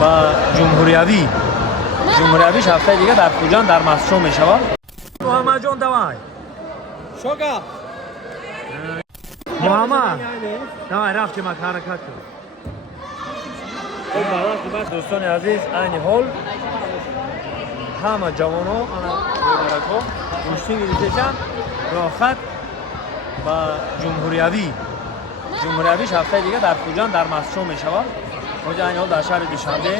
با جمهوریویش هفته دیگه در خوجان در مسجد میشود. محمد جان دوای شوکا محمد دوای رفت که حرکت کرد. خب دوستان عزیز این حال همه جوان ها گوشتی میریزشن راحت با جمهوریویش هفته دیگه در خوجان در مسجد میشود. کجا این حال در شهر دوشنبه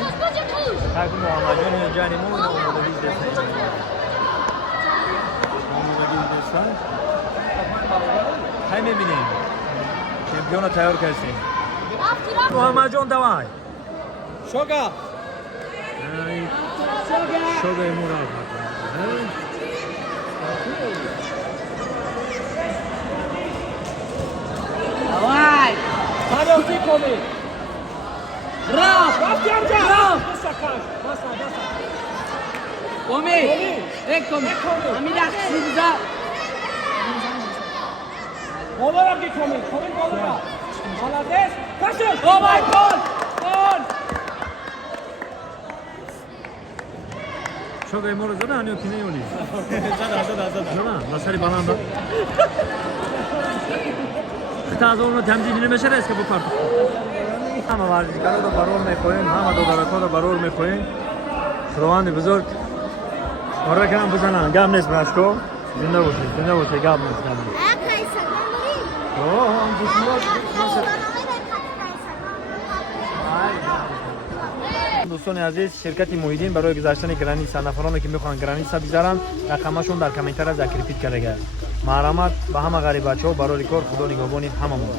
تاکو محمد جان جانی مون اومدید دوستان های میبینیم چمپیون تیار کردیم. محمد جان دوای شوکا شده مراد دوای پادوسی کنی رفت یک کمی همین دست سیزده بالا رفتی کمی بالا رفت مالادس کشش بابای کن شده مراد زده هنیو کنی یونی زده مسئله بلند از اون تمدید نمیشه رئیس که بکارت همه ورزشکارا رو برور میخواییم همه دودارکا رو برور میخواییم خداوند بزرگ آره که هم بزنن گم نیست برشکو زنده بوده گم نیست دوستان عزیز شرکت محیدین برای گذاشتن گرانیت نفرانی که میخوان گرانیت بگذارن رقمشون در کامنتر ذکر کرده گه. مرحمت به همه غریب بچه‌ها برای کار خدا نگهبان هممون.